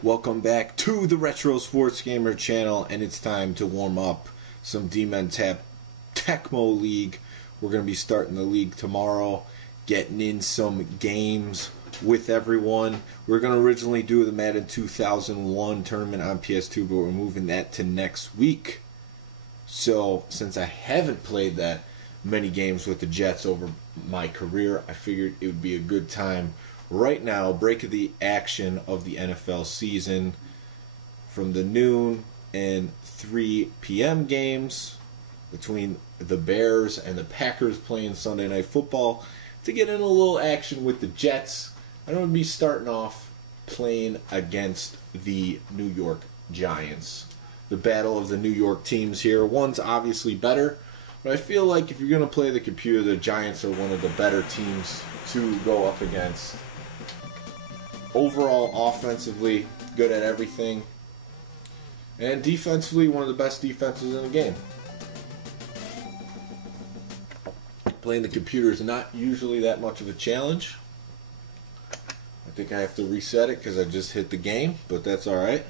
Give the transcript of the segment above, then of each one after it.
Welcome back to the Retro Sports Gamer channel, and it's time to warm up some DMen Tecmo League. We're going to be starting the league tomorrow, getting in some games with everyone. We were going to originally do the Madden 2001 tournament on PS2, but we're moving that to next week. So, since I haven't played that many games with the Jets over my career, I figured it would be a good time right now, break of the action of the NFL season from the noon and 3 p.m. games between the Bears and the Packers playing Sunday Night Football to get in a little action with the Jets. I'm going to be starting off playing against the New York Giants. The battle of the New York teams here. One's obviously better, but I feel like if you're going to play the computer, the Giants are one of the better teams to go up against. Overall, offensively, good at everything. And defensively, one of the best defenses in the game. Playing the computer is not usually that much of a challenge. I think I have to reset it because I just hit the game, but that's alright.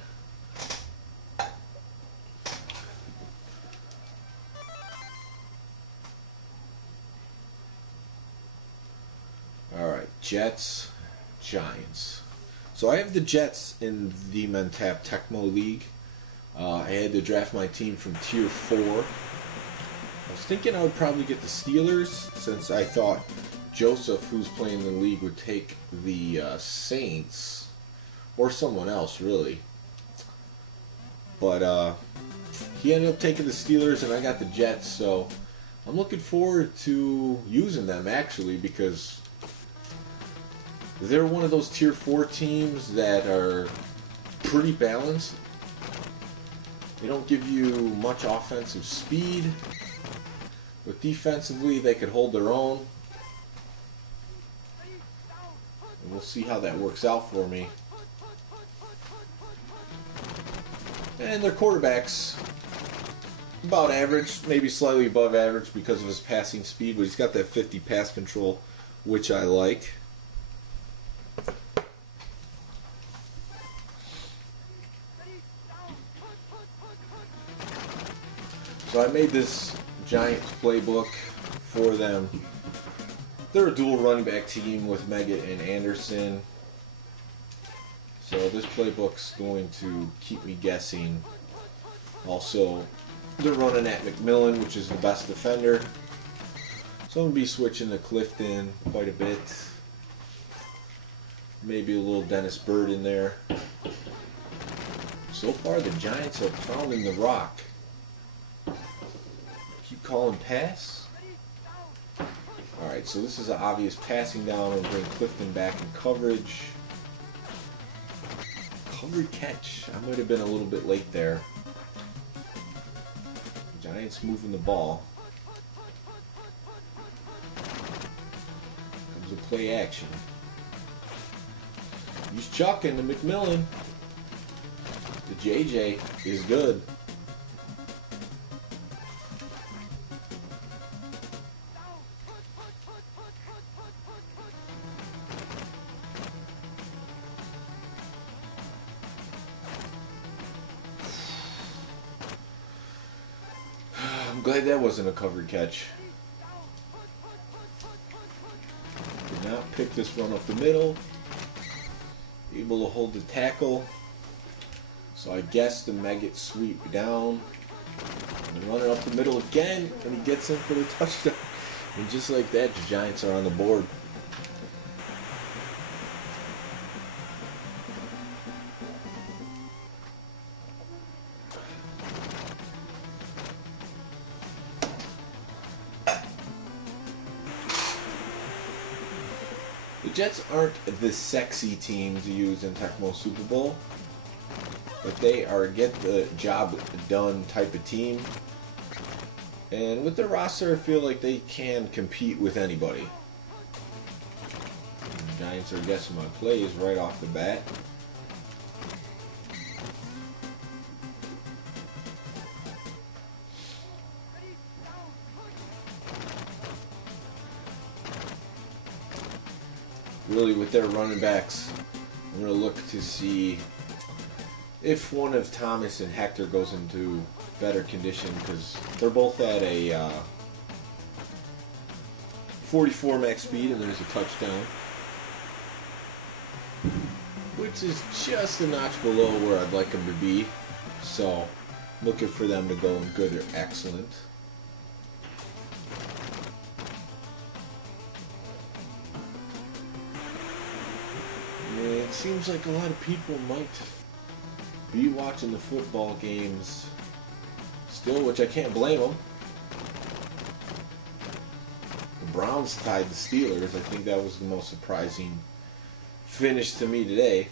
Alright, Jets, Giants. So I have the Jets in the DMen Tecmo League. I had to draft my team from Tier 4. I was thinking I would probably get the Steelers, since I thought Joseph, who's playing the league, would take the Saints. Or someone else, really. But he ended up taking the Steelers, and I got the Jets, so I'm looking forward to using them, actually, because they're one of those Tier 4 teams that are pretty balanced. They don't give you much offensive speed, but defensively they could hold their own. And we'll see how that works out for me. And their quarterback's about average, maybe slightly above average because of his passing speed, but he's got that 50 pass control, which I like. So I made this Giants playbook for them. They're a dual running back team with Meggett and Anderson. So this playbook's going to keep me guessing. Also, they're running at McMillan, which is the best defender. So I'm going to be switching to Clifton quite a bit. Maybe a little Dennis Bird in there. So far the Giants are pounding the rock. Keep calling pass. Alright, so this is an obvious passing down and bring Clifton back in coverage. Covered catch. I might have been a little bit late there. Giants moving the ball. Comes a play action. He's chucking to McMillan. The JJ is good. I'm glad that wasn't a covered catch. Did not pick this run up the middle. Able to hold the tackle. So I guess the Meggett sweep down. And run it up the middle again. And he gets in for the touchdown. And just like that, the Giants are on the board. The Jets aren't the sexy team to use in Tecmo Super Bowl, but they are a get the job done type of team. And with their roster, I feel like they can compete with anybody. The Giants are guessing my plays right off the bat. Really, with their running backs, I'm going to look to see if one of Thomas and Hector goes into better condition, because they're both at a 44 max speed, and there's a touchdown, which is just a notch below where I'd like them to be. So, looking for them to go in good or excellent. It seems like a lot of people might be watching the football games still, which I can't blame them. The Browns tied the Steelers. I think that was the most surprising finish to me today.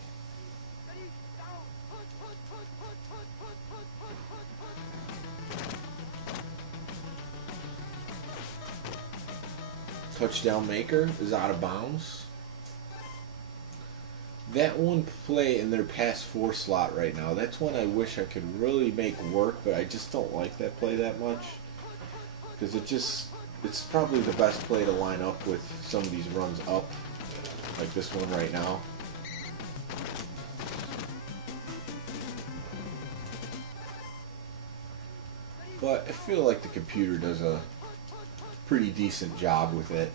Touchdown maker is out of bounds. That one play in their pass 4 slot right now, that's one I wish I could really make work, but I just don't like that play that much. Because it's probably the best play to line up with some of these runs up, like this one right now. But I feel like the computer does a pretty decent job with it.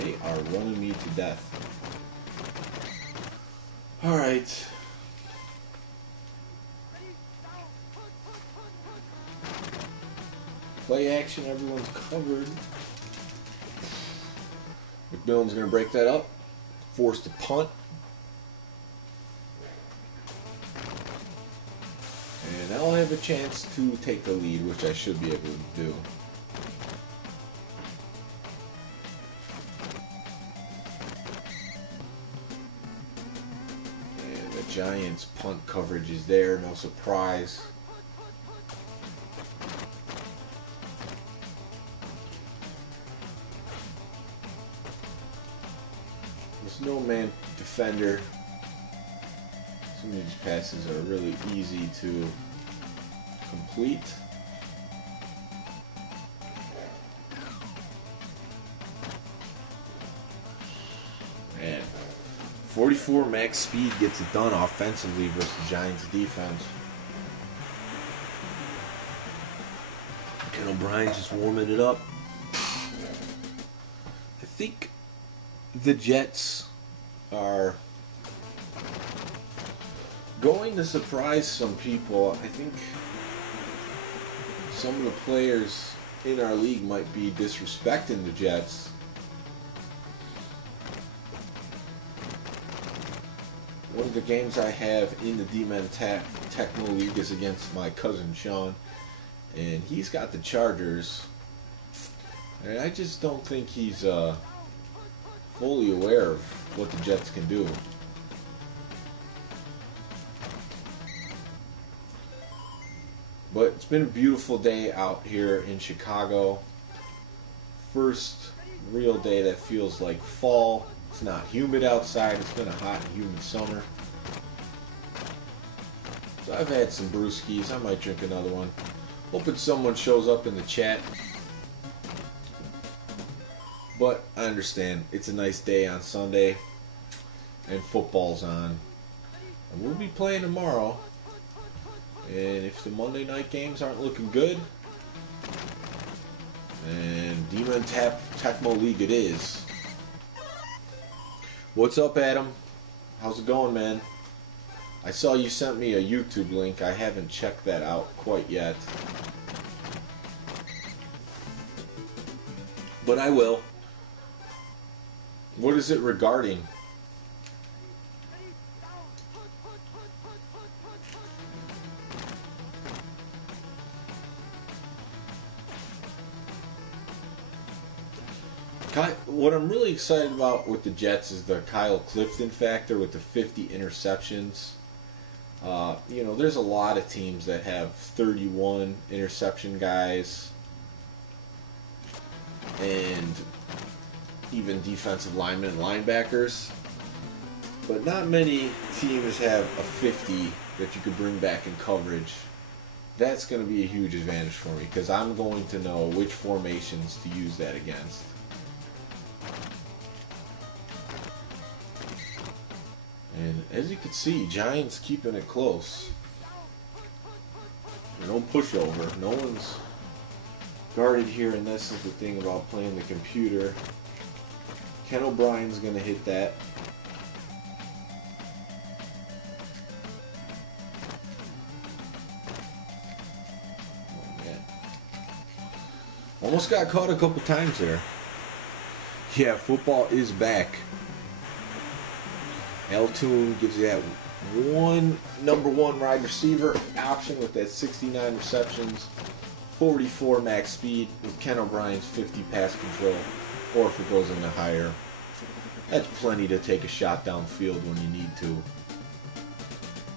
They are running me to death. Alright. Play action, everyone's covered. McMillan's going to break that up. Forced to punt. And I'll have a chance to take the lead, which I should be able to do. And the Giants' punt coverage is there, no surprise. No man defender. Some of these passes are really easy to complete. Man, 44 max speed gets it done offensively versus the Giants defense. Ken O'Brien just warming it up. I think the Jets are going to surprise some people. I think some of the players in our league might be disrespecting the Jets. One of the games I have in the DMen Tecmo League is against my cousin Sean, and he's got the Chargers, and I just don't think he's fully aware of what the Jets can do. But it's been a beautiful day out here in Chicago. First real day that feels like fall. It's not humid outside. It's been a hot and humid summer. So I've had some brewskis. I might drink another one. Hoping someone shows up in the chat. But I understand, it's a nice day on Sunday, and football's on. And we'll be playing tomorrow. And if the Monday night games aren't looking good, then DMen Tecmo League it is. What's up, Adam? How's it going, man? I saw you sent me a YouTube link. I haven't checked that out quite yet. But I will. What is it regarding? What I'm really excited about with the Jets is the Kyle Clifton factor with the 50 interceptions. You know, there's a lot of teams that have 31 interception guys, and even defensive linemen and linebackers. But not many teams have a 50 that you could bring back in coverage. That's going to be a huge advantage for me because I'm going to know which formations to use that against. And as you can see, Giants keeping it close. No pushover. No one's guarded here, and this is the thing about playing the computer. Ken O'Brien's going to hit that. Oh, man. Almost got caught a couple times there. Yeah, football is back. L-Tune gives you that number one wide receiver option with that 69 receptions, 44 max speed with Ken O'Brien's 50 pass control, or if it goes into higher. That's plenty to take a shot downfield when you need to.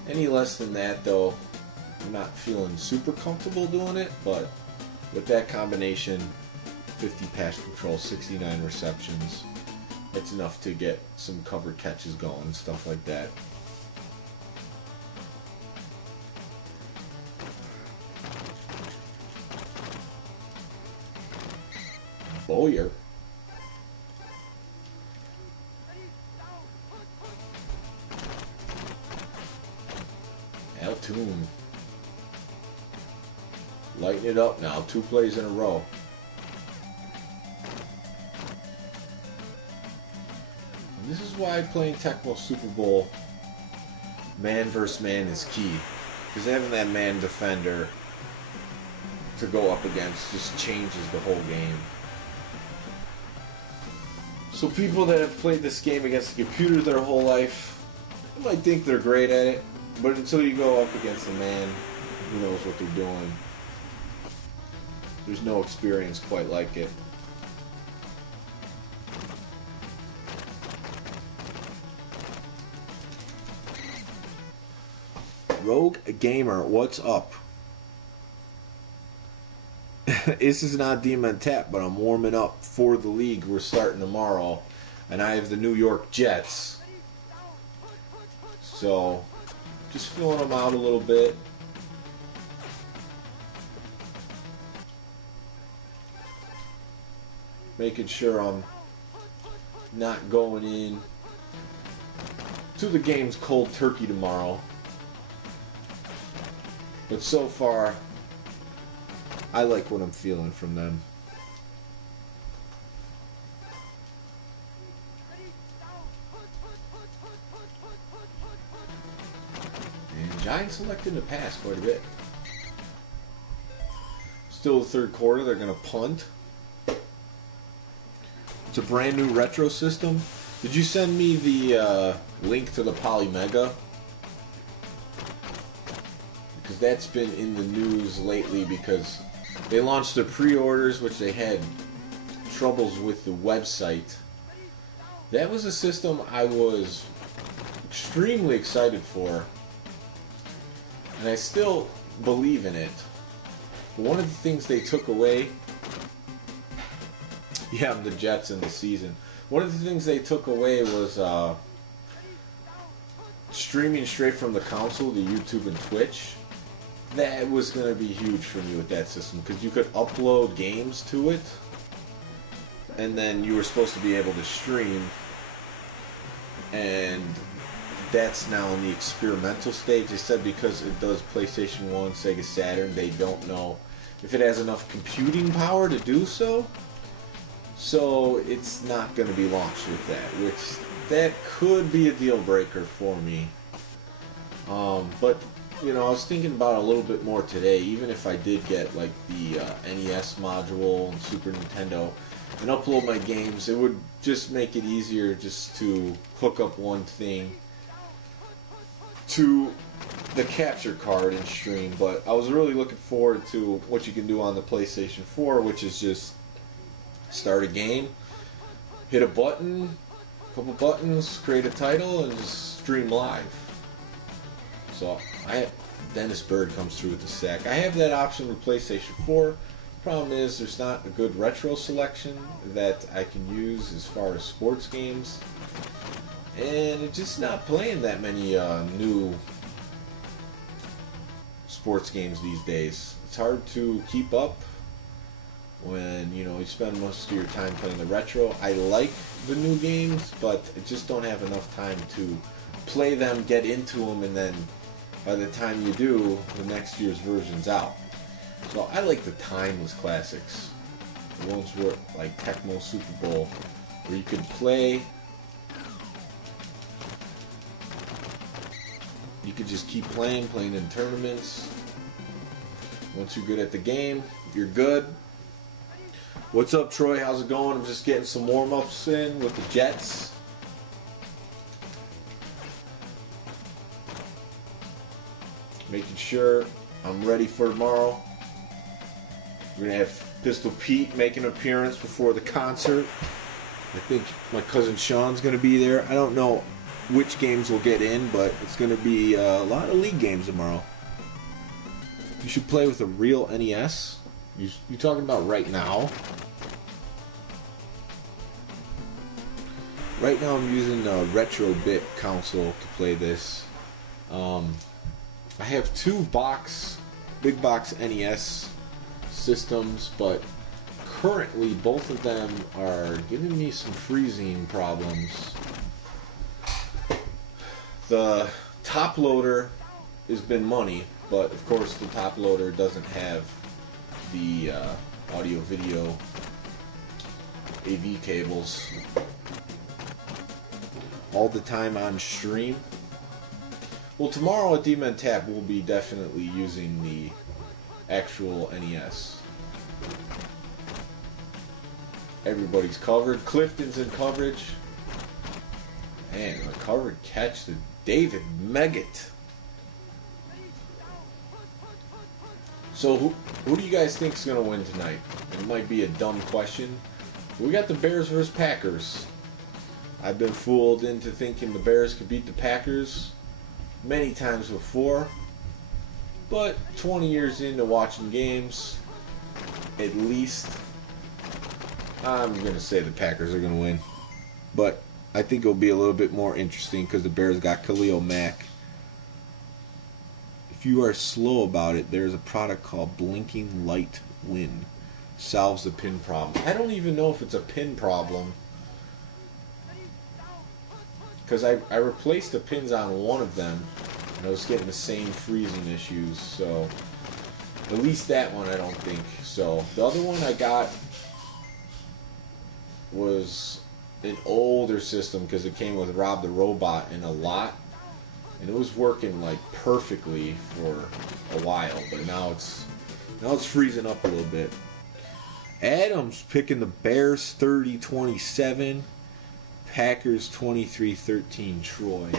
Any less than that, though, I'm not feeling super comfortable doing it, but with that combination, 50 pass control, 69 receptions, it's enough to get some covered catches going and stuff like that. Boyer. L-Tune. Lighten it up now. 2 plays in a row. And this is why playing Tecmo Super Bowl man versus man is key. Because having that man defender to go up against just changes the whole game. So people that have played this game against the computer their whole life, they might think they're great at it, but until you go up against a man who knows what they're doing, there's no experience quite like it. Rogue Gamer, what's up? This is not DMen Tap, but I'm warming up for the league. We're starting tomorrow, and I have the New York Jets. So, just filling them out a little bit. Making sure I'm not going in to the game's cold turkey tomorrow. But so far, I like what I'm feeling from them. And Giants selecting to pass quite a bit. Still the third quarter, they're going to punt. It's a brand new retro system. Did you send me the link to the Polymega? Because that's been in the news lately because they launched their pre-orders, which they had troubles with the website. That was a system I was extremely excited for, and I still believe in it. But one of the things they took away, yeah, the Jets in the season. One of the things they took away was streaming straight from the console to YouTube and Twitch. That was going to be huge for me with that system because you could upload games to it and then you were supposed to be able to stream, and that's now in the experimental stage. They said because it does PlayStation 1, Sega Saturn, they don't know if it has enough computing power to do so. So it's not going to be launched with that, which that could be a deal breaker for me. But you know, I was thinking about it a little bit more today. Even if I did get like the NES module and Super Nintendo and upload my games, it would just make it easier just to hook up one thing to the capture card and stream. But I was really looking forward to what you can do on the PlayStation 4, which is just start a game, hit a button, a couple buttons, create a title, and just stream live. So Dennis Bird comes through with the sack. I have that option with PlayStation 4. Problem is there's not a good retro selection that I can use as far as sports games, and it's just not playing that many new sports games these days. It's hard to keep up when, you know, you spend most of your time playing the retro. I like the new games, but I just don't have enough time to play them, get into them, and then by the time you do, the next year's version's out. So I like the timeless classics. The ones where, like Tecmo Super Bowl, where you could play. You could just keep playing in tournaments. Once you're good at the game, you're good. What's up, Troy? How's it going? I'm just getting some warm-ups in with the Jets. Making sure I'm ready for tomorrow. We're going to have Pistol Pete make an appearance before the concert. I think my cousin Sean's going to be there. I don't know which games will get in, but it's going to be a lot of league games tomorrow. You should play with a real NES. You talking about right now? Right now I'm using a retro bit console to play this. I have two big box NES systems, but currently both of them are giving me some freezing problems. The top loader has been money, but of course the top loader doesn't have the audio video AV cables all the time on stream. Well, tomorrow at DMen Tap we'll be definitely using the actual NES. Everybody's covered. Clifton's in coverage. And a covered catch to David Meggett. So who do you guys think is going to win tonight? It might be a dumb question. We got the Bears versus Packers. I've been fooled into thinking the Bears could beat the Packers many times before. But 20 years into watching games, at least, I'm going to say the Packers are going to win. But I think it'll be a little bit more interesting because the Bears got Khalil Mack. If you are slow about it, there's a product called Blinking Light Win. Solves the pin problem. I don't even know if it's a pin problem, because I replaced the pins on one of them and I was getting the same freezing issues. So at least that one I don't think so. The other one I got was an older system because it came with Rob the Robot in a lot, and it was working like perfectly for a while, but now it's freezing up a little bit. Adams picking the Bears 30-27, Packers 23-13 Troy.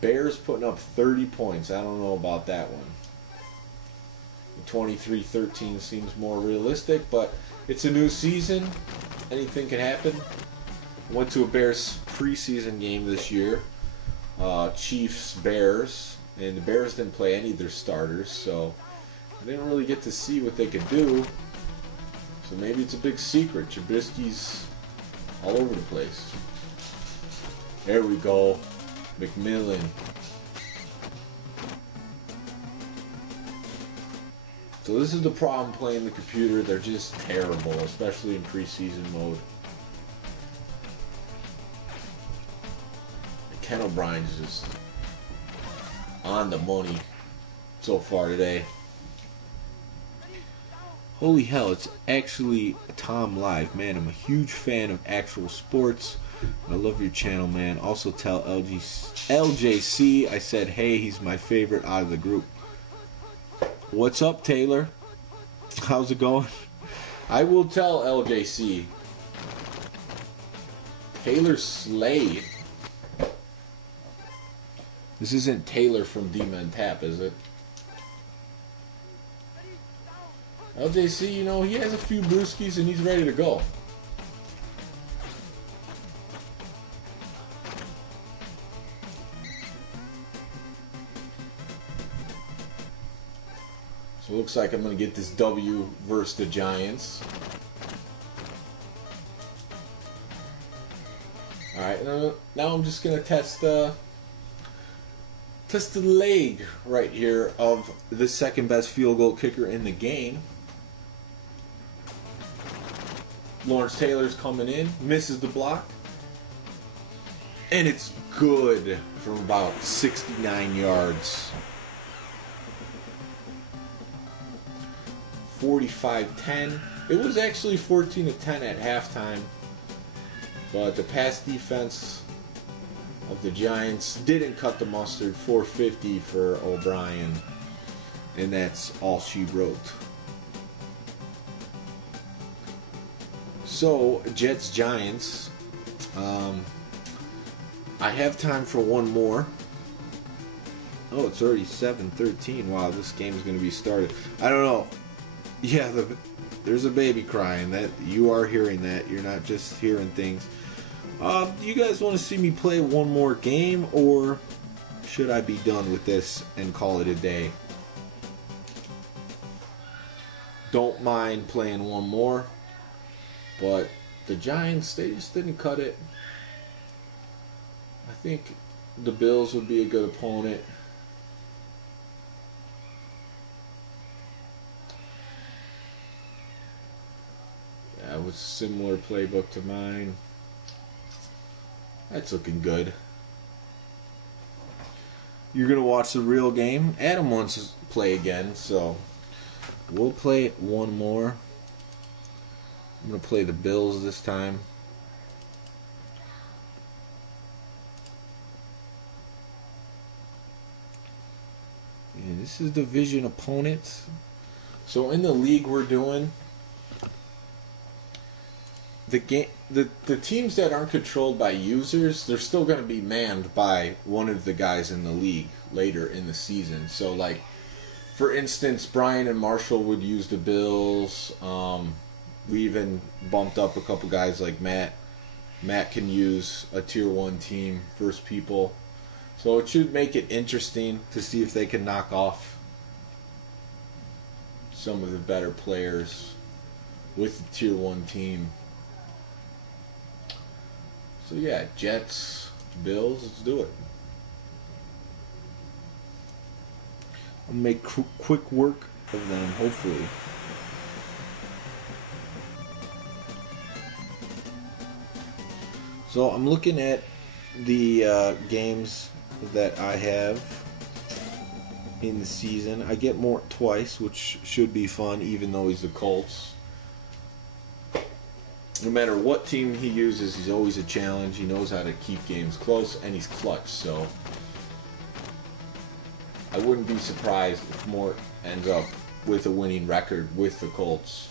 Bears putting up 30 points. I don't know about that one. The 23-13 seems more realistic, but it's a new season. Anything can happen. Went to a Bears preseason game this year. Chiefs Bears, and the Bears didn't play any of their starters, so I didn't really get to see what they could do. So maybe it's a big secret. Trubisky's all over the place. There we go. McMillan. So this is the problem playing the computer. They're just terrible, especially in preseason mode. Ken O'Brien's just on the money so far today. Holy hell, it's actually Tom Live. Man, I'm a huge fan of actual sports. I love your channel, man. Also tell LJC I said, hey, he's my favorite out of the group. What's up, Taylor? How's it going? I will tell LJC. Taylor Slade. This isn't Taylor from DMen Tap, is it? LJC, you know, he has a few brewskis and he's ready to go. So it looks like I'm going to get this W versus the Giants. Alright, now I'm just going to test Tested the leg right here of the second best field goal kicker in the game. Lawrence Taylor's coming in, misses the block, and it's good from about 69 yards. 45-10. It was actually 14-10 at halftime, but the pass defense of the Giants didn't cut the mustard. 450 for O'Brien, and that's all she wrote. So, Jets-Giants. I have time for one more. Oh, it's already 7:13. Wow, this game's going to be started. I don't know. Yeah, there's a baby crying. That you are hearing that. You're not just hearing things. You guys want to see me play one more game, or should I be done with this and call it a day? Don't mind playing one more, but the Giants, they just didn't cut it. I think the Bills would be a good opponent. Yeah, it was a similar playbook to mine. That's looking good. You're going to watch the real game. Adam wants to play again, so we'll play it one more. I'm going to play the Bills this time. And this is division opponents. So in the league we're doing, the teams that aren't controlled by users, they're still going to be manned by one of the guys in the league later in the season. So, like, for instance, Brian and Marshall would use the Bills. We even bumped up a couple guys like Matt. Matt can use a Tier 1 team, first people. So it should make it interesting to see if they can knock off some of the better players with the Tier 1 team. So yeah, Jets, Bills, let's do it. I'll make quick work of them, hopefully. So I'm looking at the games that I have in the season. I get Mort twice, which should be fun, even though he's the Colts. No matter what team he uses, he's always a challenge. He knows how to keep games close, and he's clutch. So I wouldn't be surprised if Mort ends up with a winning record with the Colts.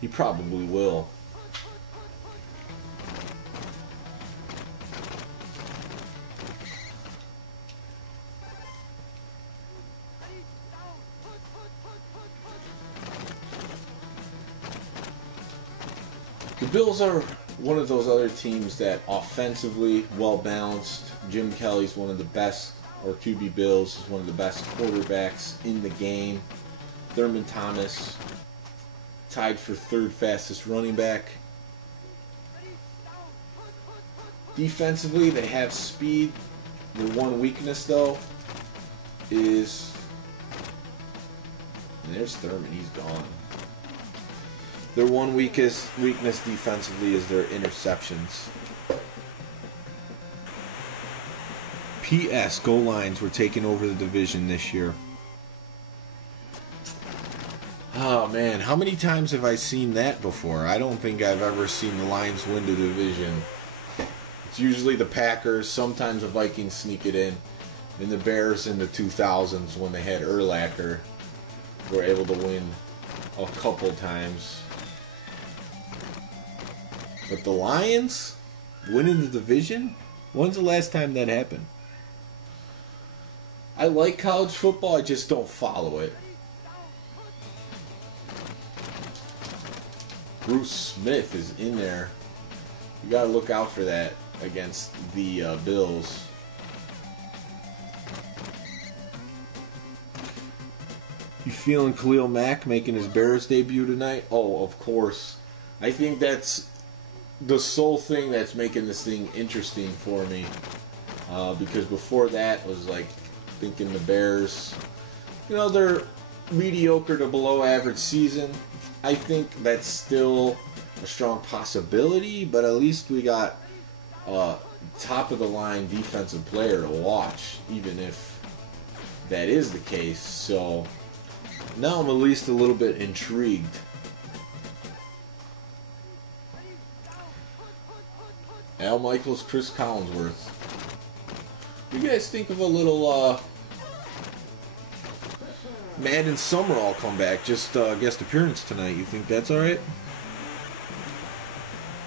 He probably will. The Bills are one of those other teams that offensively well-balanced. Jim Kelly's one of the best, or QB Bills is one of the best quarterbacks in the game. Thurman Thomas tied for third fastest running back. Defensively, they have speed. Their one weakness, though, is... And there's Thurman, he's gone. Their one weakness defensively is their interceptions. P.S. Go Lions, we're taking over the division this year. Oh man, how many times have I seen that before? I don't think I've ever seen the Lions win the division. It's usually the Packers, sometimes the Vikings sneak it in, and the Bears in the 2000s when they had Urlacher were able to win a couple times. But the Lions winning the division? When's the last time that happened? I like college football, I just don't follow it. Bruce Smith is in there. You gotta look out for that against the Bills. You feeling Khalil Mack making his Bears debut tonight? Oh, of course. I think that's the sole thing that's making this thing interesting for me. because before that was like thinking the Bears, you know, they're mediocre to below average season. I think that's still a strong possibility, but at least we got top of the line defensive player to watch, even if that is the case. So now I'm at least a little bit intrigued. Al Michaels, Chris Collinsworth. You guys think of a little Madden Summerall comeback, just guest appearance tonight? You think that's alright?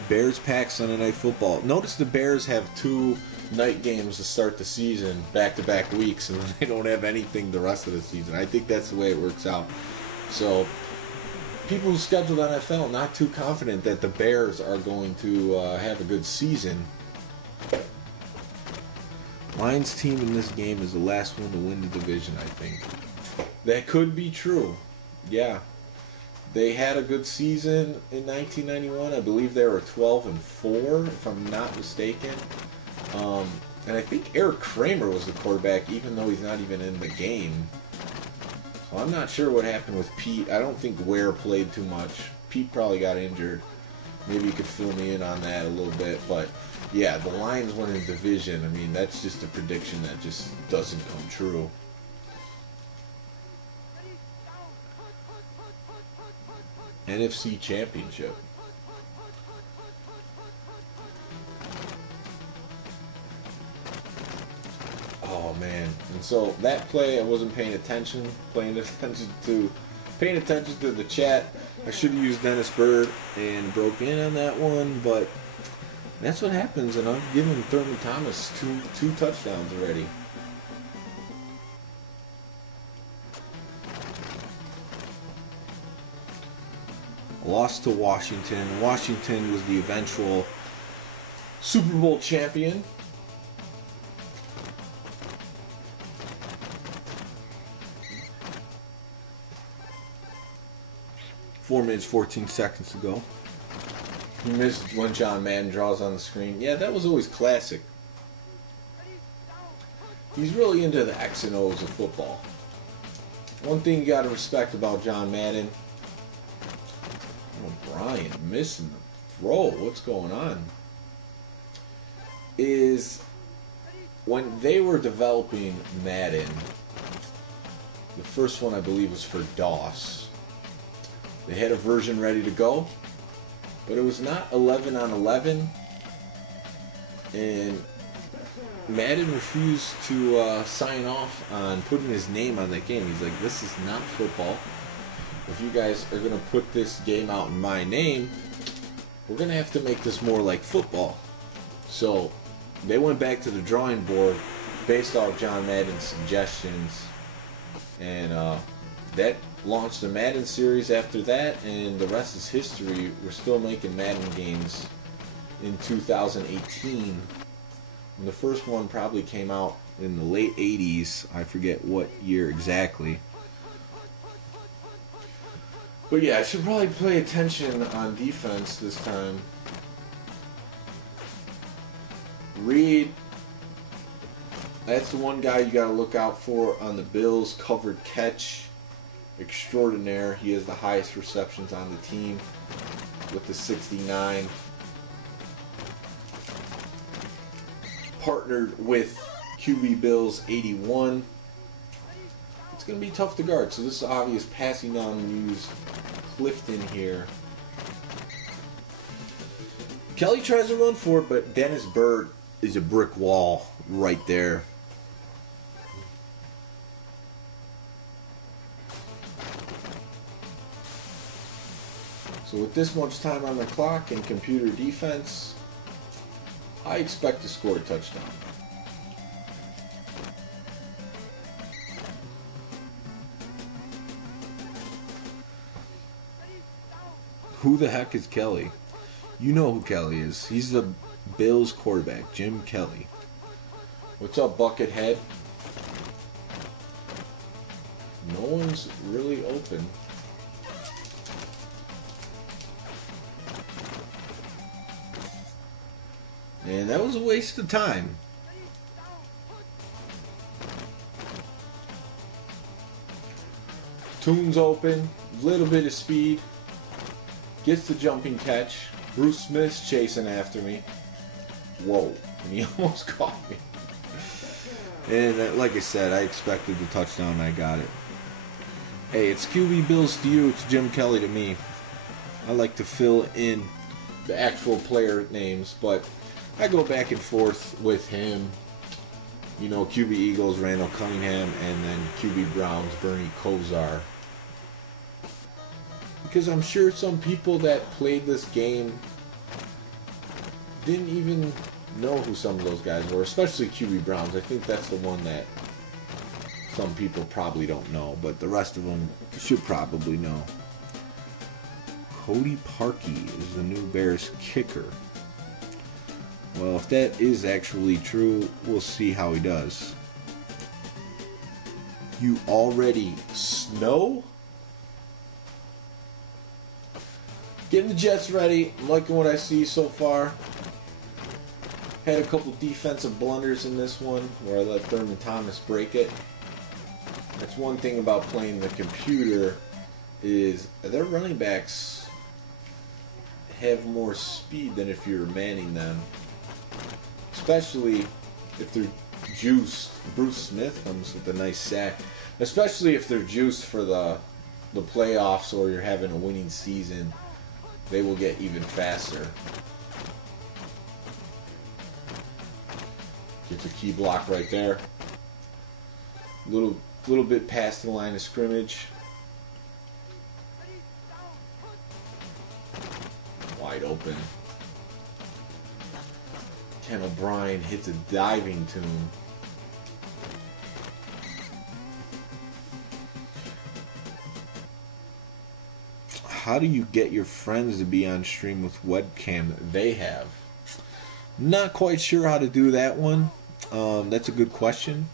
Bears Pack Sunday Night Football. Notice the Bears have 2 night games to start the season, back-to-back weeks, and they don't have anything the rest of the season. I think that's the way it works out. So, people who scheduled NFL not too confident that the Bears are going to have a good season. Lions team in this game is the last one to win the division, I think. That could be true. Yeah. They had a good season in 1991. I believe they were 12-4, if I'm not mistaken. And I think Eric Kramer was the quarterback, even though he's not even in the game. So I'm not sure what happened with Pete. I don't think Ware played too much. Pete probably got injured. Maybe you could fill me in on that a little bit. But, yeah, the Lions won in division. I mean, that's just a prediction that just doesn't come true. NFC Championship. Oh man! And so that play, I wasn't paying attention to the chat. I should have used Dennis Bird and broke in on that one, but that's what happens. And I've given Thurman Thomas two touchdowns already. Lost to Washington. Washington was the eventual Super Bowl champion. Four minutes, 14 seconds to go. You missed when John Madden draws on the screen. Yeah, that was always classic. He's really into the X and O's of football. One thing you got to respect about John Madden. Brian missing the throw. What's going on? Is when they were developing Madden, the first one I believe was for DOS. They had a version ready to go, but it was not 11 on 11, and Madden refused to sign off on putting his name on that game. He's like, this is not football. If you guys are going to put this game out in my name, we're going to have to make this more like football. So they went back to the drawing board based off John Madden's suggestions, and that launched the Madden series after that, and the rest is history. We're still making Madden games in 2018. And the first one probably came out in the late 80s. I forget what year exactly. But yeah, I should probably pay attention on defense this time. Reed, that's the one guy you got to look out for on the Bills. Covered catch extraordinaire. He has the highest receptions on the team with the 69. Partnered with QB Bills 81. It's going to be tough to guard. So this is obvious passing down use. Clifton here. Kelly tries to run for it, but Dennis Bird is a brick wall right there. So with this much time on the clock and computer defense, I expect to score a touchdown. Who the heck is Kelly? You know who Kelly is. He's the Bills quarterback, Jim Kelly. What's up, Buckethead? No one's really open. And that was a waste of time. Tune's open, little bit of speed, gets the jumping catch. Bruce Smith's chasing after me. Whoa, and he almost caught me. And like I said, I expected the touchdown and I got it. Hey, it's QB Bills to you, it's Jim Kelly to me. I like to fill in the actual player names, but I go back and forth with him. You know, QB Eagles, Randall Cunningham, and then QB Browns, Bernie Kosar. Because I'm sure some people that played this game didn't even know who some of those guys were, especially QB Browns. I think that's the one that some people probably don't know, but the rest of them should probably know. Cody Parkey is the new Bears kicker. Well, if that is actually true, we'll see how he does. You already snow? Getting the Jets ready. I'm liking what I see so far. Had a couple defensive blunders in this one where I let Thurman Thomas break it. That's one thing about playing the computer is their running backs have more speed than if you're manning them. Especially if they're juiced. Bruce Smith comes with a nice sack. Especially if they're juiced for the playoffs or you're having a winning season. They will get even faster. Gets a key block right there. Little bit past the line of scrimmage. Wide open. Ken O'Brien hits a diving tune. How do you get your friends to be on stream with webcam they have? Not quite sure how to do that one. That's a good question.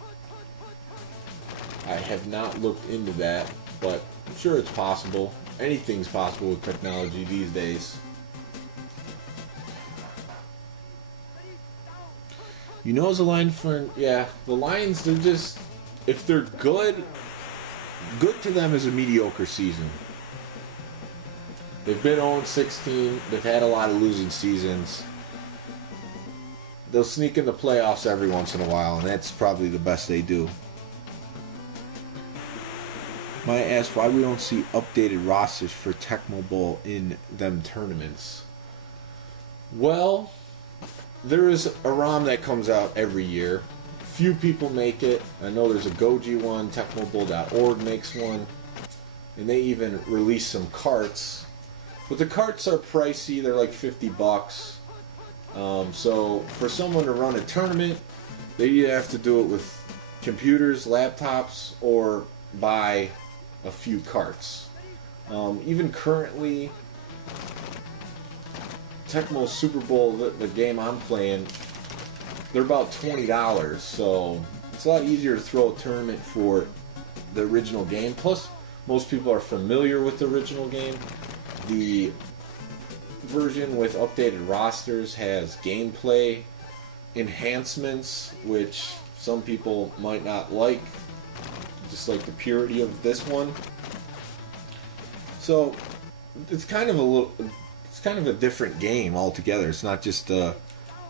I have not looked into that, but I'm sure it's possible. Anything's possible with technology these days. You know, as a line for, yeah, the Lions, they're just, if they're good to them is a mediocre season. They've been 0-16. They've had a lot of losing seasons. They'll sneak in the playoffs every once in a while, and that's probably the best they do. Might ask why we don't see updated rosters for Tecmo Bowl in them tournaments. Well, there is a ROM that comes out every year. Few people make it. I know there's a Goji one, TecmoBowl.org makes one, and they even release some carts. But the carts are pricey. They're like $50. So for someone to run a tournament, they either have to do it with computers, laptops, or buy a few carts. Even currently, Tecmo Super Bowl, the game I'm playing, they're about $20. So it's a lot easier to throw a tournament for the original game. Plus, most people are familiar with the original game. The version with updated rosters has gameplay enhancements, which some people might not like, just like the purity of this one. So it's kind of a different game altogether. It's not just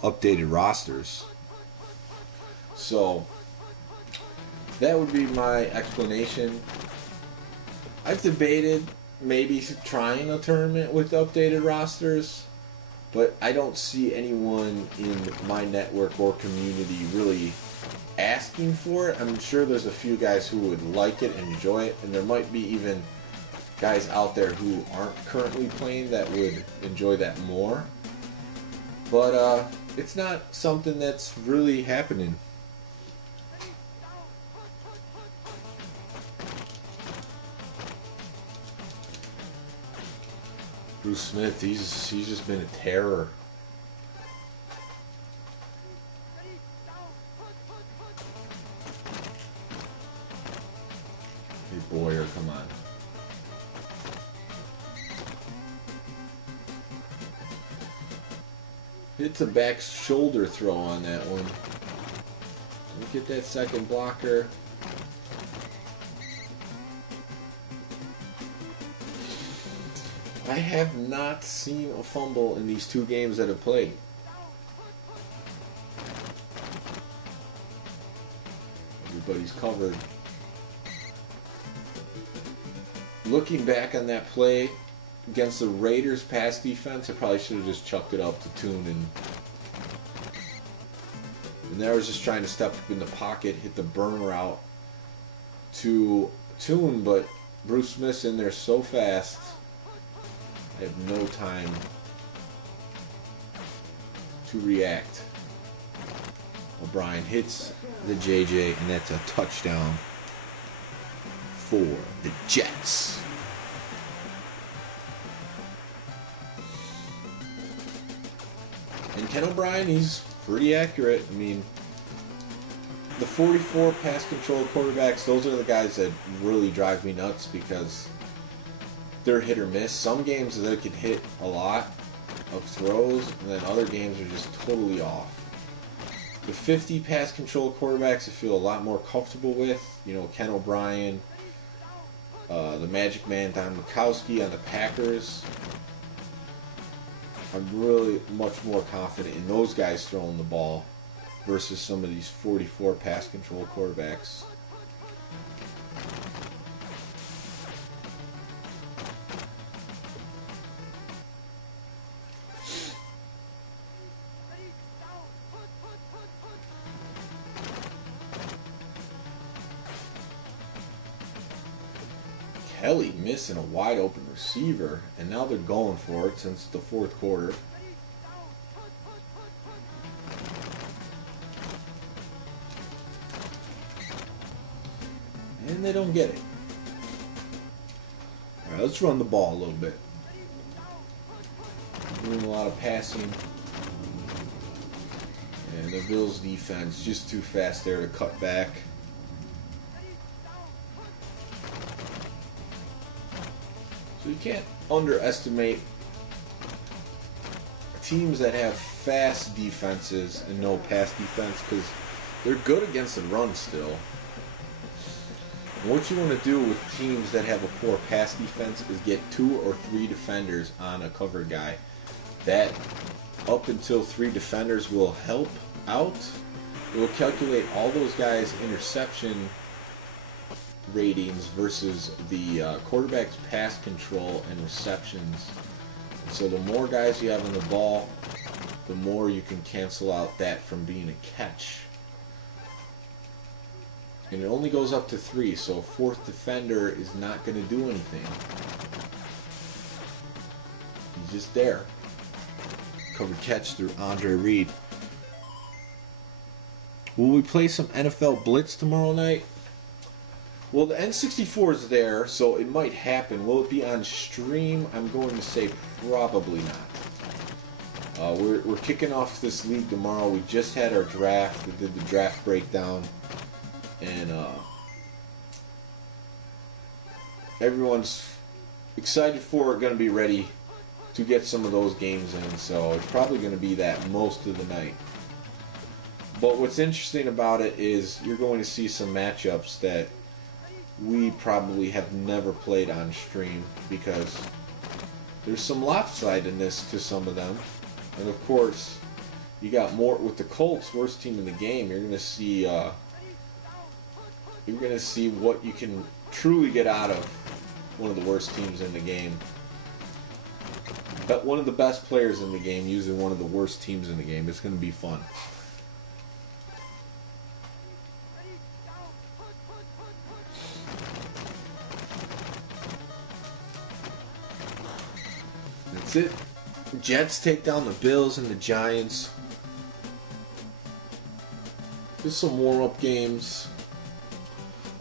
updated rosters. So that would be my explanation. I've debated maybe trying a tournament with updated rosters, but I don't see anyone in my network or community really asking for it. I'm sure there's a few guys who would like it and enjoy it, and there might be even guys out there who aren't currently playing that would enjoy that more. But it's not something that's really happening. Bruce Smith, he's just been a terror. Hey Boyer, come on. Hits a back shoulder throw on that one. Let me get that second blocker. I have not seen a fumble in these two games that I've played. Everybody's covered. Looking back on that play against the Raiders' pass defense, I probably should have just chucked it up to Tune, and there I was just trying to step up in the pocket, hit the burn route to Tune, but Bruce Smith's in there so fast, I have no time to react. O'Brien hits the JJ, and that's a touchdown for the Jets. And Ken O'Brien, he's pretty accurate. I mean, the 44 pass control quarterbacks, those are the guys that really drive me nuts because they're hit or miss. Some games they can hit a lot of throws, and then other games are just totally off. The 50 pass control quarterbacks I feel a lot more comfortable with. You know, Ken O'Brien, the Magic Man Don Mikowski on the Packers. I'm really much more confident in those guys throwing the ball versus some of these 44 pass control quarterbacks. Kelly missing a wide open receiver, and now they're going for it since the fourth quarter. And they don't get it. Alright, let's run the ball a little bit. Doing a lot of passing. And the Bills defense just too fast there to cut back. So you can't underestimate teams that have fast defenses and no pass defense because they're good against the run still. And what you want to do with teams that have a poor pass defense is get 2 or 3 defenders on a covered guy. That up until 3 defenders will help out. It will calculate all those guys' interception ratings versus the quarterback's pass control and receptions. And so the more guys you have on the ball, the more you can cancel out that from being a catch. And it only goes up to 3, so a 4th defender is not going to do anything. He's just there. Covered catch through Andre Reed. Will we play some NFL Blitz tomorrow night? Well, the N64 is there, so it might happen. Will it be on stream? I'm going to say probably not. We're kicking off this league tomorrow. We just had our draft. We did the draft breakdown. And everyone's excited for it, going to be ready to get some of those games in. So it's probably going to be that most of the night. But what's interesting about it is you're going to see some matchups that we probably have never played on stream because there's some lopsidedness to some of them. And of course, you got more with the Colts, worst team in the game. You're going to see what you can truly get out of one of the worst teams in the game. But one of the best players in the game using one of the worst teams in the game. It's going to be fun. That's it. Jets take down the Bills and the Giants. Just some warm-up games.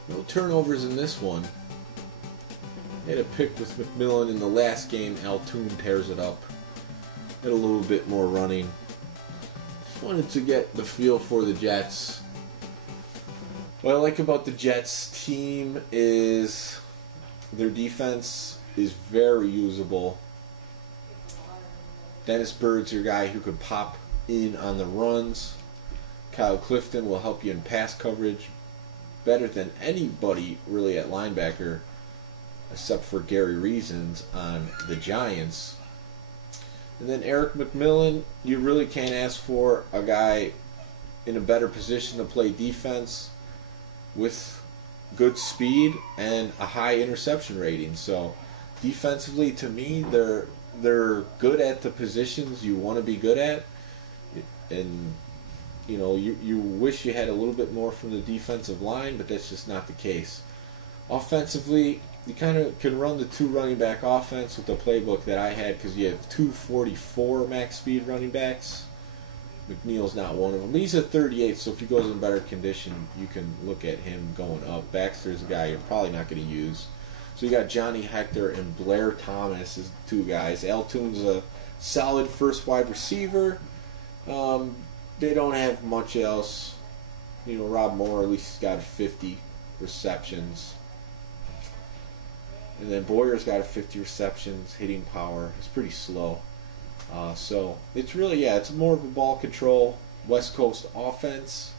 No turnovers in this one. They had a pick with McMillan in the last game. Altoon tears it up. Had a little bit more running. Just wanted to get the feel for the Jets. What I like about the Jets team is their defense is very usable. Dennis Bird's your guy who could pop in on the runs. Kyle Clifton will help you in pass coverage better than anybody really at linebacker. except for Gary Reasons on the Giants. And then Eric McMillan, you really can't ask for a guy in a better position to play defense with good speed and a high interception rating. So defensively, to me, they're good at the positions you want to be good at, and you wish you had a little bit more from the defensive line, but that's just not the case. Offensively, you kind of can run the two running back offense with the playbook that I had, because you have 244 max speed running backs. McNeil's not one of them. He's a 38, so if he goes in better condition, you can look at him going up. Baxter's a guy you're probably not going to use. So you got Johnny Hector and Blair Thomas as two guys. Altoon's a solid first wide receiver. They don't have much else. Rob Moore, at least he's got 50 receptions. And then Boyer's got 50 receptions. Hitting power is pretty slow. So it's really, it's more of a ball control West Coast offense,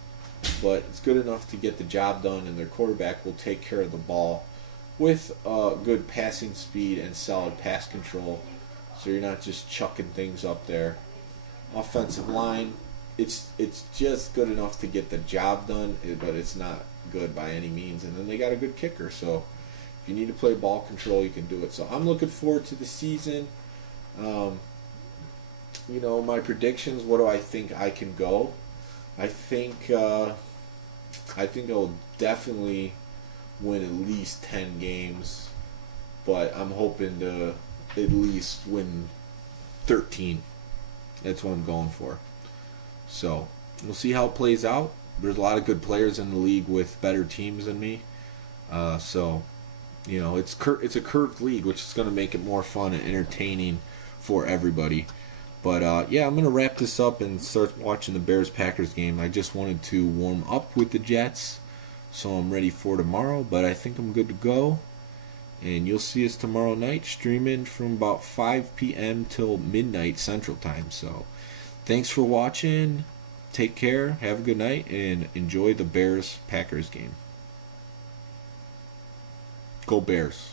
but it's good enough to get the job done, and their quarterback will take care of the ball with good passing speed and solid pass control, so you're not just chucking things up there. Offensive line, it's just good enough to get the job done, but it's not good by any means. And then they got a good kicker, so if you need to play ball control, you can do it. So I'm looking forward to the season. My predictions, what do I think I can go? I think I'll definitely win at least 10 games, but I'm hoping to at least win 13. That's what I'm going for. So we'll see how it plays out. There's a lot of good players in the league with better teams than me. So it's a curved league, which is going to make it more fun and entertaining for everybody. But I'm going to wrap this up and start watching the Bears-Packers game. I just wanted to warm up with the Jets, so I'm ready for tomorrow. But I think I'm good to go. And you'll see us tomorrow night streaming from about 5 p.m. till midnight Central Time. So thanks for watching. Take care. Have a good night. And enjoy the Bears-Packers game. Go Bears.